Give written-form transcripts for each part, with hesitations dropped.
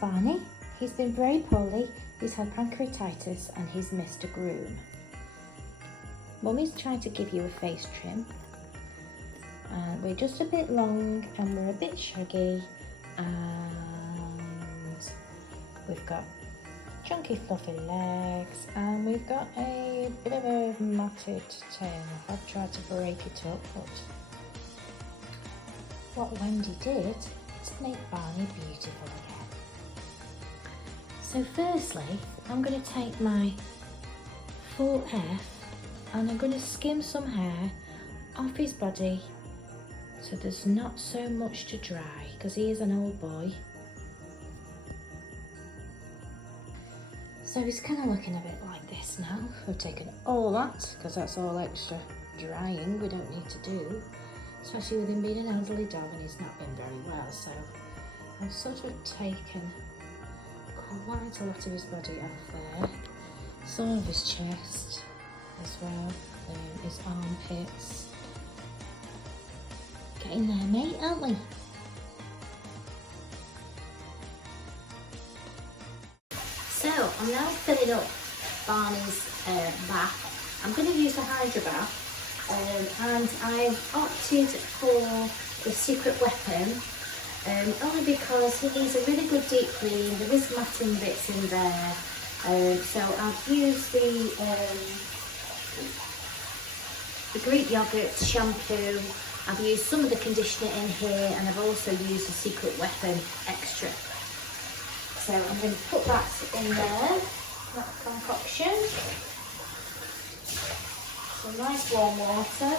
Barney. He's been very poorly, he's had pancreatitis and he's missed a groom. Mummy's trying to give you a face trim. And we're just a bit long and we're a bit shaggy and we've got chunky fluffy legs and we've got a bit of a matted tail. I've tried to break it up, but what Wendy did to make Barney beautiful again. So firstly, I'm going to take my 4F and I'm going to skim some hair off his body so there's not so much to dry because he is an old boy. So he's kind of looking a bit like this now. We've taken all that because that's all extra drying we don't need to do, especially with him being an elderly dog and he's not been very well. So I've sort of taken quite a lot of his body off there, some of his chest as well, his armpits. Getting there, mate, aren't we? So I'm now filling up Barney's bath. I'm going to use a Hydra bath and I've opted for the secret weapon only because he needs a really good deep clean. There is matting bits in there, so I've used the Greek yogurt shampoo. I've used some of the conditioner in here and I've also used the secret weapon extra. So I'm going to put that in there, that concoction. Some nice warm water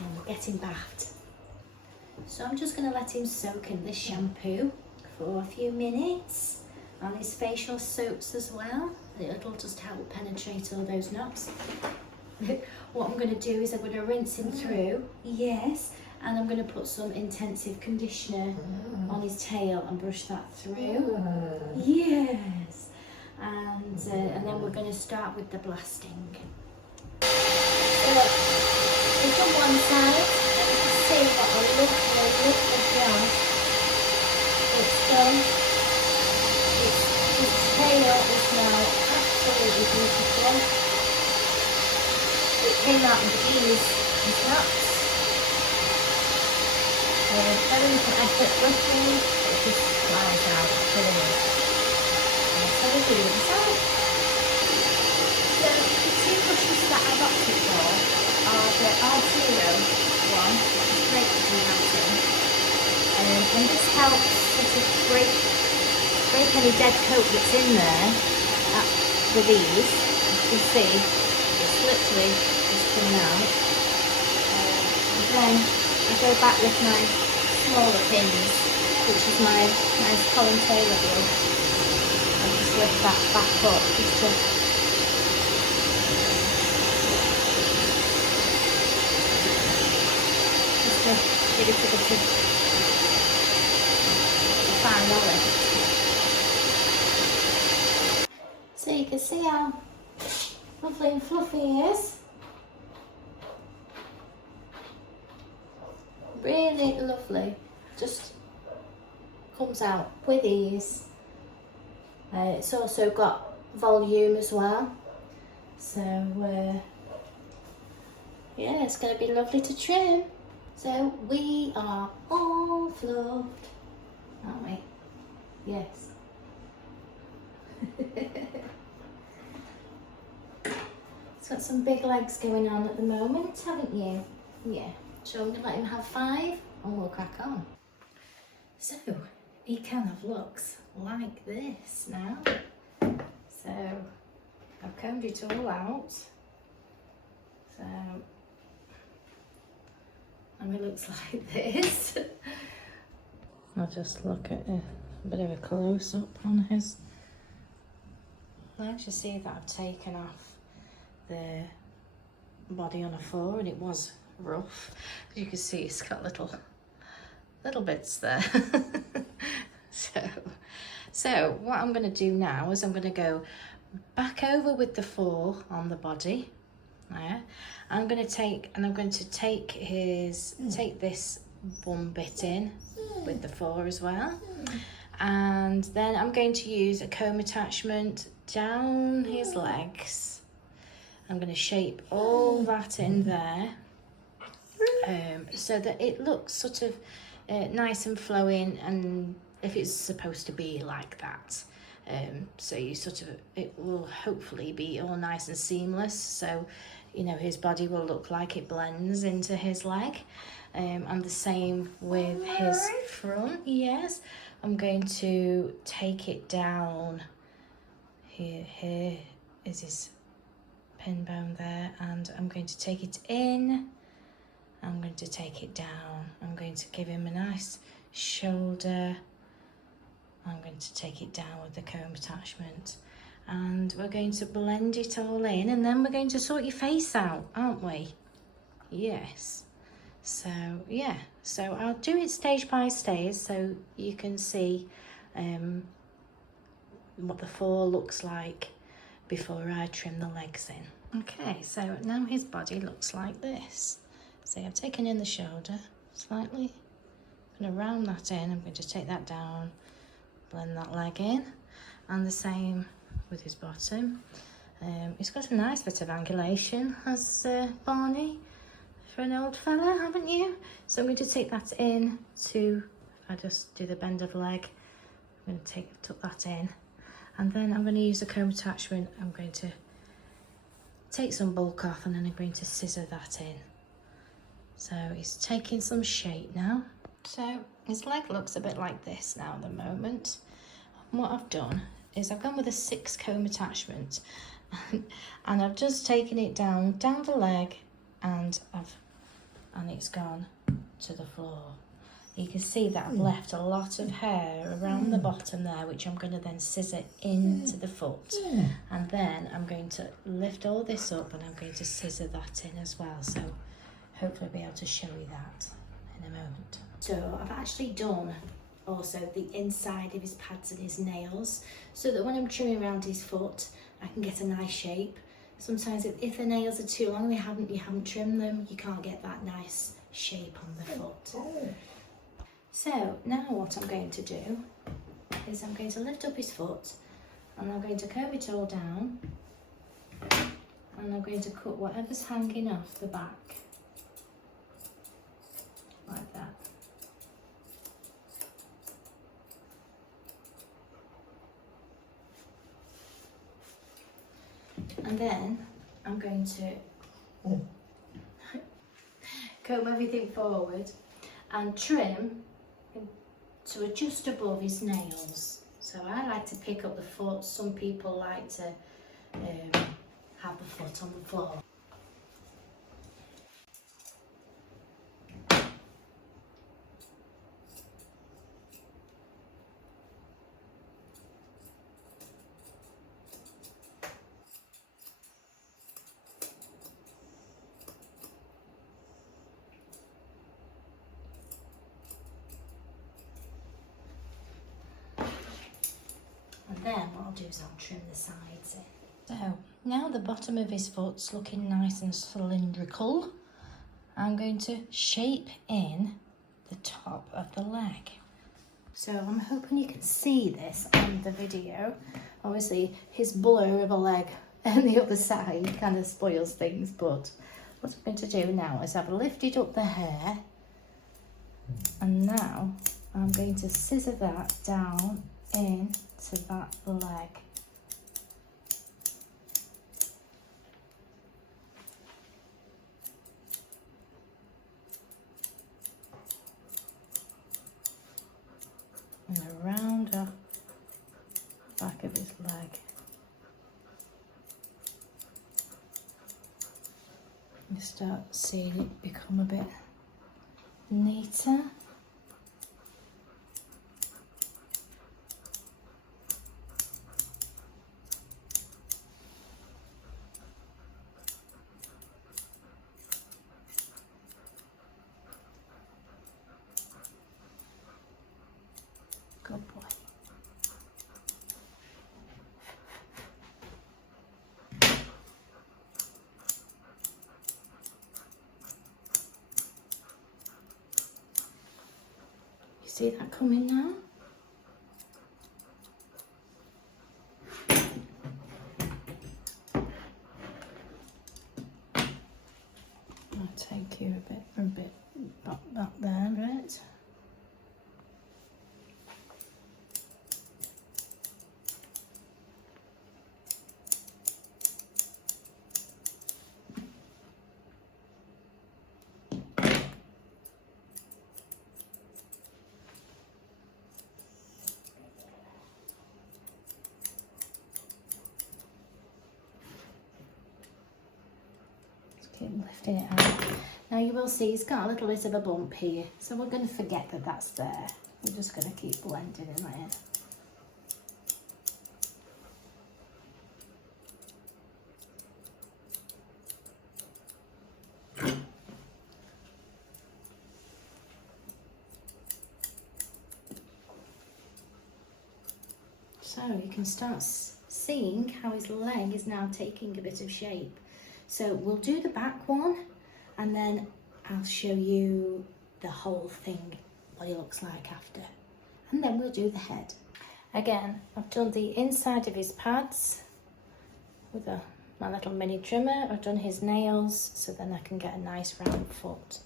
and we're getting bathed. So I'm just going to let him soak in this shampoo for a few minutes and his facial soaps as well. It'll just help penetrate all those knots. What I'm going to do is I'm going to rinse him through, yes, and I'm going to put some intensive conditioner on his tail and brush that through, yes, and then we're going to start with the blasting. So from one side, you can see what a lovely job it's done. His tail is now absolutely beautiful. It came out with ease and snaps. Very little effort lifting, it just flies out, brilliant. So we'll do this out. So the two brushes that I've opted for are the R0 one, which is great for melting. And this helps sort of break any dead coat that's in there with ease. As you can see, it's literally just coming out. And then I go back with my smaller pins, which is my nice Colin Taylor glue. And just lift that back up just to give it a bit of fine olive. So you can see how lovely and fluffy he is. Really lovely. Just comes out with ease. It's also got volume as well. So yeah, it's going to be lovely to trim. So we are all fluffed, aren't we? Yes. It's got some big legs going on at the moment, haven't you? Yeah. So I'm going to let him have 5 and we'll crack on. So he kind of looks like this now. So I've combed it all out. So and it looks like this. I'll just look at a bit of a close-up on his legs. You see that I've taken off the body on a 4 and it was rough. As you can see, it's got little bits there. so what I'm going to do now is I'm going to go back over with the 4 on the body. Yeah, I'm going to take this bum bit in with the fur as well. And then I'm going to use a comb attachment down his legs. I'm going to shape all that in there so that it looks sort of nice and flowing, and if it's supposed to be like that. So you sort of, it will hopefully be all nice and seamless, so you know his body will look like it blends into his leg. And the same with his front. Yes, I'm going to take it down here is his pin bone there, and I'm going to take it in, I'm going to take it down, I'm going to give him a nice shoulder, I'm going to take it down with the comb attachment, and we're going to blend it all in, and then we're going to sort your face out, aren't we? Yes. So yeah, so I'll do it stage by stage so you can see what the fur looks like before I trim the legs in. Okay, so now his body looks like this. So I've taken in the shoulder slightly, I'm going to round that in, I'm going to take that down, blend that leg in, and the same with his bottom. He's got a nice bit of angulation, has Barney, for an old fella, haven't you? So I'm going to take that in to, if I just do the bend of leg, I'm going to tuck that in, and then I'm going to use a comb attachment. I'm going to take some bulk off, and then I'm going to scissor that in. So he's taking some shape now. So his leg looks a bit like this now at the moment. And what I've done is I've gone with a 6 comb attachment and I've just taken it down the leg, and it's gone to the floor. You can see that I've left a lot of hair around the bottom there, which I'm going to then scissor into the foot. And then I'm going to lift all this up and I'm going to scissor that in as well. So hopefully I'll be able to show you that in a moment. So I've actually done also the inside of his pads and his nails, so that when I'm trimming around his foot, I can get a nice shape. Sometimes if the nails are too long, you haven't trimmed them, you can't get that nice shape on the foot. So now what I'm going to do is I'm going to lift up his foot, and I'm going to comb it all down, and I'm going to cut whatever's hanging off the back, like that. And then I'm going to comb everything forward and trim to just above his nails. So I like to pick up the foot. Some people like to have the foot on the floor. And then what I'll do is I'll trim the sides in. So now the bottom of his foot's looking nice and cylindrical. I'm going to shape in the top of the leg. So I'm hoping you can see this on the video. Obviously his blur of a leg on the other side kind of spoils things, but what I'm going to do now is I've lifted up the hair, and now I'm going to scissor that down into that leg. And around up the back of his leg. You start seeing it become a bit neater. Good boy. see that coming now? I'll take you a bit back there, right? Keep lifting it out. Now you will see he's got a little bit of a bump here, so we're going to forget that that's there. We're just going to keep blending him in. So you can start seeing how his leg is now taking a bit of shape. So we'll do the back one and then I'll show you the whole thing, what he looks like after. And then we'll do the head. Again, I've done the inside of his pads with my little mini trimmer. I've done his nails so then I can get a nice round foot.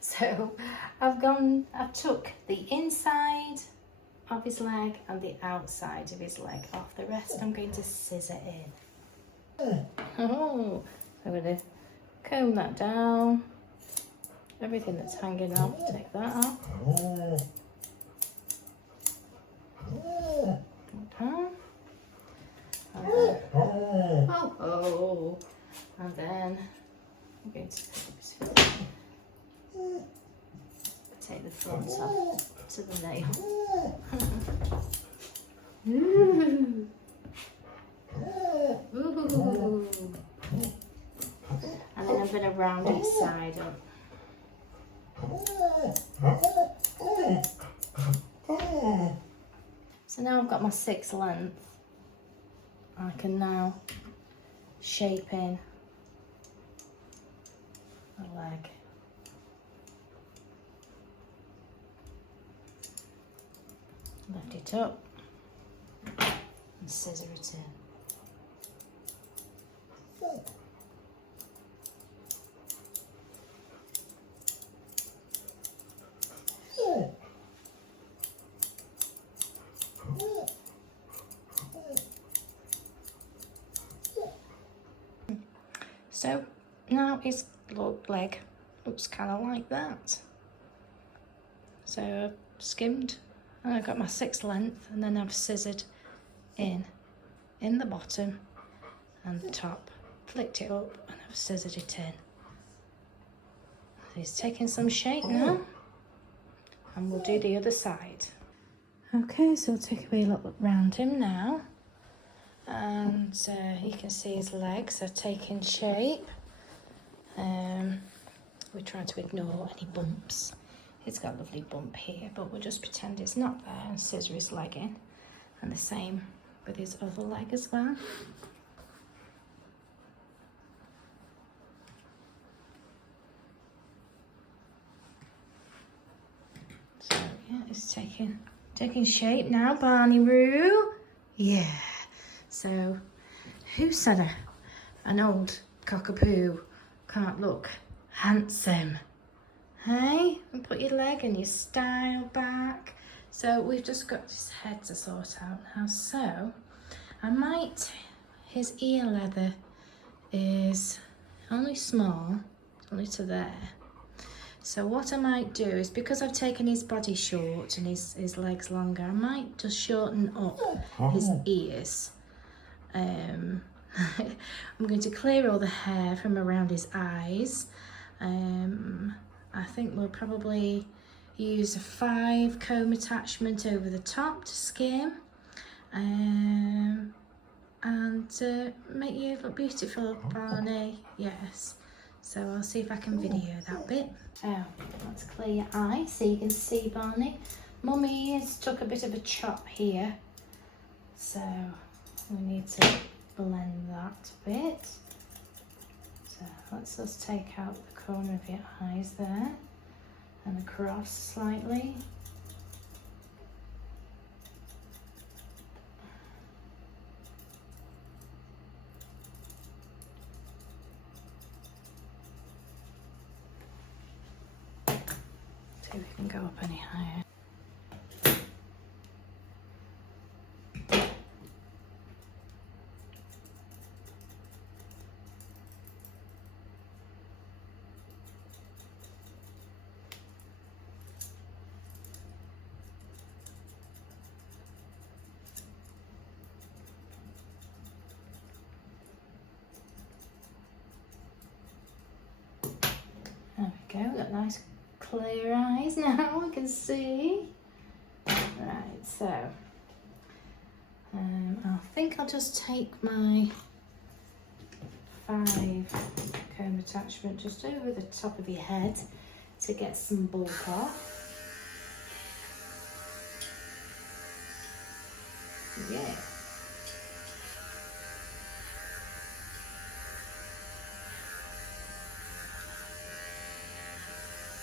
So I've took the inside of his leg and the outside of his leg off. The rest I'm going to scissor in. Oh, I'm going to comb that down. Everything that's hanging off, take that off. And then I'm going to take the front off to the nail. Ooh. Ooh. And then I'm going to round each side up. So now I've got my 6 length. I can now shape in the leg. Lift it up and scissor it in. So now his leg looks kind of like that. So I've skimmed and I've got my 6 length and then I've scissored in the bottom and the top, flicked it up and I've scissored it in. So he's taking some shape now and we'll do the other side. Okay, so we'll take a wee look round him now. And you can see his legs are taking shape. We try to ignore any bumps. He's got a lovely bump here, but we'll just pretend it's not there and scissor his leg in. And the same with his other leg as well. So yeah, it's taking shape now, Barney Roo. Yeah. So, who said an old cockapoo can't look handsome? Hey? And put your leg and your style back. So, we've just got his head to sort out now. So, his ear leather is only small, only to there. So what I might do is, because I've taken his body short and his legs longer, I might just shorten up his ears. I'm going to clear all the hair from around his eyes. I think we'll probably use a 5 comb attachment over the top to skim, and make you look beautiful, Barney. Yes. So I'll see if I can video that bit. Oh, let's clear your eye so you can see Barney. Mummy has took a bit of a chop here, so we need to blend that bit. So let's just take out the corner of your eyes there and across slightly. See if we can go up any higher. There we go, got nice clear eyes now, I can see. Right, so I think I'll just take my 5 comb attachment just over the top of your head to get some bulk off. Yeah.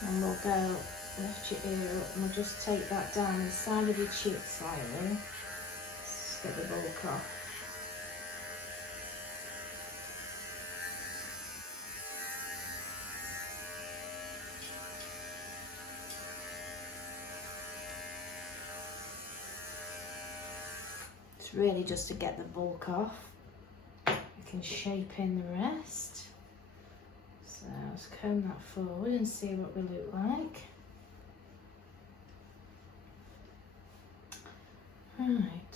And we'll go, lift your ear up and we'll just take that down the side of your cheek slightly. Just get the bulk off. It's really just to get the bulk off. We can shape in the rest. So let's comb that forward and see what we look like. Right.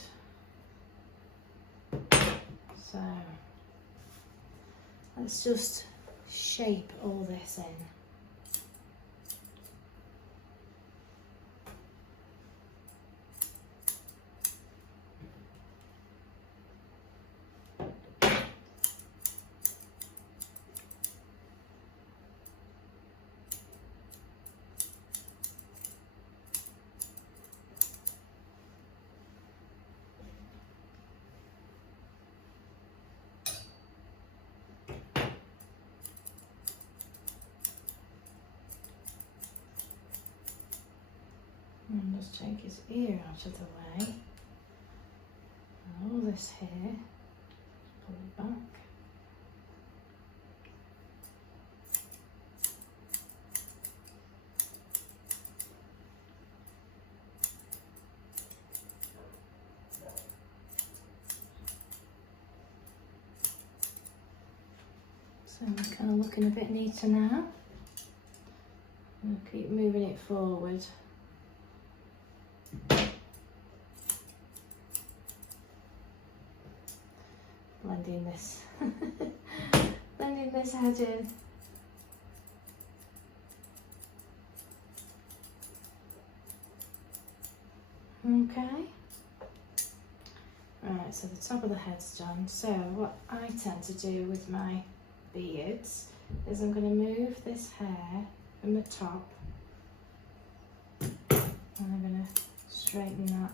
So let's just shape all this in. And just take his ear out of the way. And all this here, pull it back. So we're kind of looking a bit neater now. We'll keep moving it forward. Blending this, blending this head in. Okay. Right, so the top of the head's done. So what I tend to do with my beards is I'm going to move this hair from the top and I'm going to straighten that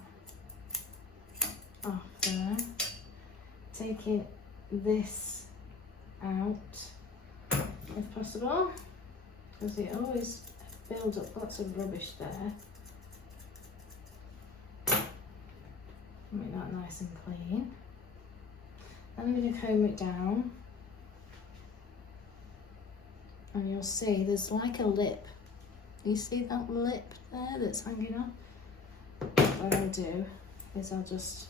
off there. Taking this out if possible, because it always builds up lots of rubbish there. Make that nice and clean. Then I'm going to comb it down, and you'll see there's like a lip. You see that lip there that's hanging off? What I'll do is I'll just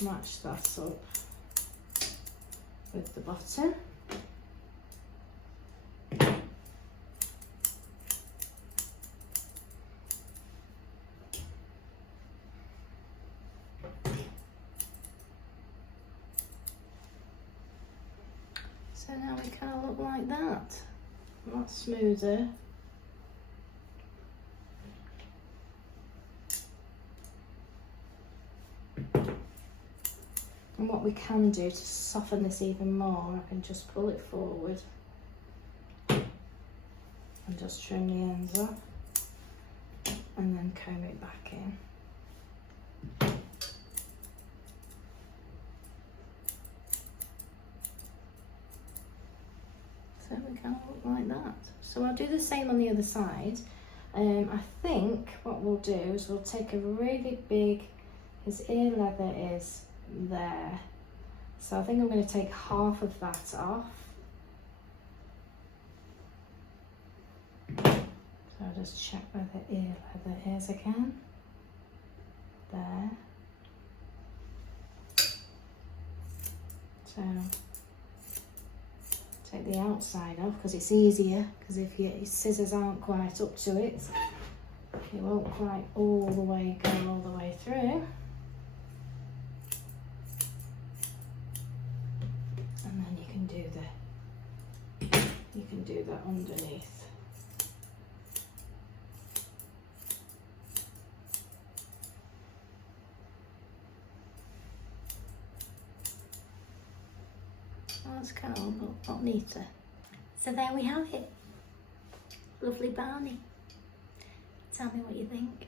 match that up with the bottom. So now we kind of look like that. A lot smoother. And what we can do to soften this even more, I can just pull it forward and just trim the ends off and then comb it back in. So we kind of look like that. So I'll do the same on the other side. I think what we'll do is we'll take a really big, his ear leather is there. So I think I'm going to take half of that off. So I'll just check where the ear leather is again. There. So take the outside off because it's easier, because if your scissors aren't quite up to it, it won't quite all the way go all the way through. And then you can do that underneath. That's cool, but not neater. So there we have it. Lovely Barney. Tell me what you think.